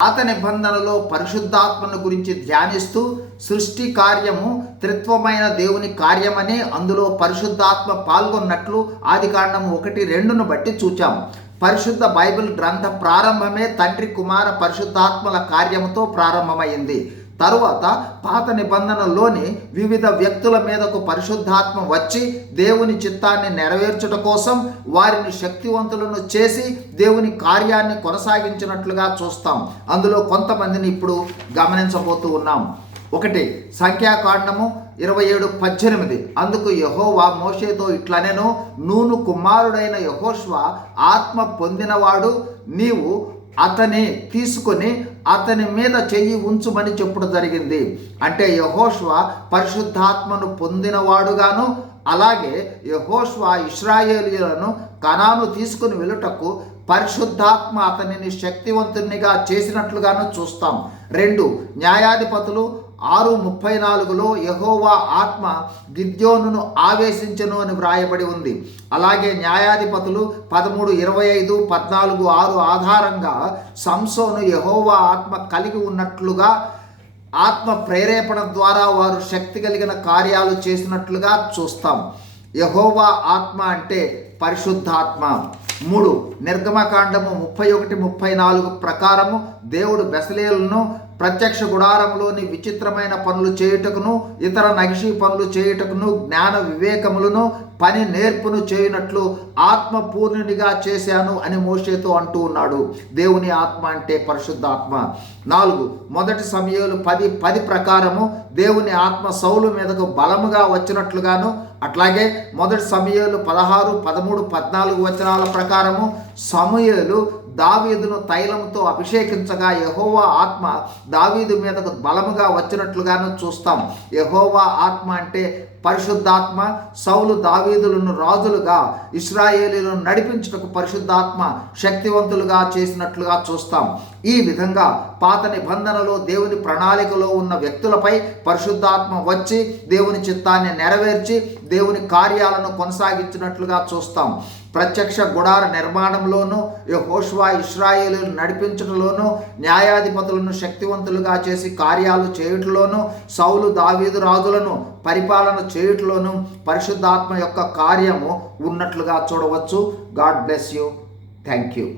పాత నిబంధనలో పరిశుద్ధాత్మను గురించి ధ్యానిస్తూ సృష్టి కార్యము త్రిత్వమైన దేవుని కార్యమని, అందులో పరిశుద్ధాత్మ పాల్గొన్నట్లు ఆదికాండము 1:2 బట్టి చూచాం. పరిశుద్ధ బైబిల్ గ్రంథ ప్రారంభమే తండ్రి కుమార పరిశుద్ధాత్మల కార్యముతో ప్రారంభమైంది. తరువాత పాత నిబంధనలోని వివిధ వ్యక్తుల మీదకు పరిశుద్ధాత్మ వచ్చి దేవుని చిత్తాన్ని నెరవేర్చుట కోసం వారిని శక్తివంతులను చేసి దేవుని కార్యాన్ని కొనసాగించినట్లుగా చూస్తాం. అందులో కొంతమందిని ఇప్పుడు గమనించబోతూ ఉన్నాం. 1 సంఖ్యాకాండము 27:18. అందుకు యెహోవా మోషేతో ఇట్లనెను, నూను కుమారుడైన యెహోషువ ఆత్మ పొందినవాడు, నీవు అతని తీసుకొని అతని మీద చెయ్యి ఉంచుమని చెప్పడం జరిగింది. అంటే యెహోషువ పరిశుద్ధాత్మను పొందినవాడుగాను, అలాగే యెహోషువ ఇశ్రాయేలీయులను కనాను తీసుకుని వెళ్ళుటకు పరిశుద్ధాత్మ అతనిని శక్తివంతునిగా చేసినట్లుగాను చూస్తాం. 2 న్యాయాధిపతులు 6:34లో యెహోవా ఆత్మ గిద్యోనును ఆవేశించెను అని వ్రాయబడి ఉంది. అలాగే న్యాయాధిపతులు 13:25, 14:6 ఆధారంగా సంసోను యెహోవా ఆత్మ కలిగి ఉన్నట్లుగా, ఆత్మ ప్రేరేపణ ద్వారా వారు శక్తి కలిగిన కార్యాలు చేసినట్లుగా చూస్తాం. యెహోవా ఆత్మ అంటే పరిశుద్ధాత్మ. 3 నిర్గమకాండము 31:34 ప్రకారము దేవుడు బెసలేలును ప్రత్యక్ష గుడారములోని విచిత్రమైన పనులు చేయుటకును, ఇతర నగిషీ పనులు చేయుటకును, జ్ఞాన వివేకములను, పని నేర్పును చేయునట్లు ఆత్మ పూర్ణునిగా చేశాను అని మోషేతో అంటూ ఉన్నాడు. దేవుని ఆత్మ అంటే పరిశుద్ధాత్మ. 4 మొదటి సమూయేలు 10:10 ప్రకారము దేవుని ఆత్మ సౌలు మీదకు బలముగా వచ్చినట్లుగాను, అట్లాగే మొదటి సమూయేలు 16, 13, 14 వచనాల ప్రకారము సమూయేలు దావీదును తైలంతో అభిషేకించగా యెహోవా ఆత్మ దావీదు మీదకు బలముగా వచ్చినట్లుగాను చూస్తాం. యెహోవా ఆత్మ అంటే పరిశుద్ధాత్మ. సౌలు దావీదులను రాజులుగా, ఇశ్రాయేలీలను నడిపించుటకు పరిశుద్ధాత్మ శక్తివంతులుగా చేసినట్లుగా చూస్తాం. ఈ విధంగా పాత నిబంధనలో దేవుని ప్రణాళికలో ఉన్న వ్యక్తులపై పరిశుద్ధాత్మ వచ్చి దేవుని చిత్తాన్ని నెరవేర్చి దేవుని కార్యాలను కొనసాగించినట్లుగా చూస్తాం. ప్రత్యక్ష గుడార నిర్మాణంలోనూ, యెహోషువ ఇశ్రాయేలును నడిపించడంలోనూ, న్యాయాధిపతులను శక్తివంతులుగా చేసి కార్యాలు చేయుటలోనూ, సౌలు దావీదు రాజులను పరిపాలన చేయుటలోనూ పరిశుద్ధాత్మ యొక్క కార్యము ఉన్నట్లుగా చూడవచ్చు. God bless you. Thank you.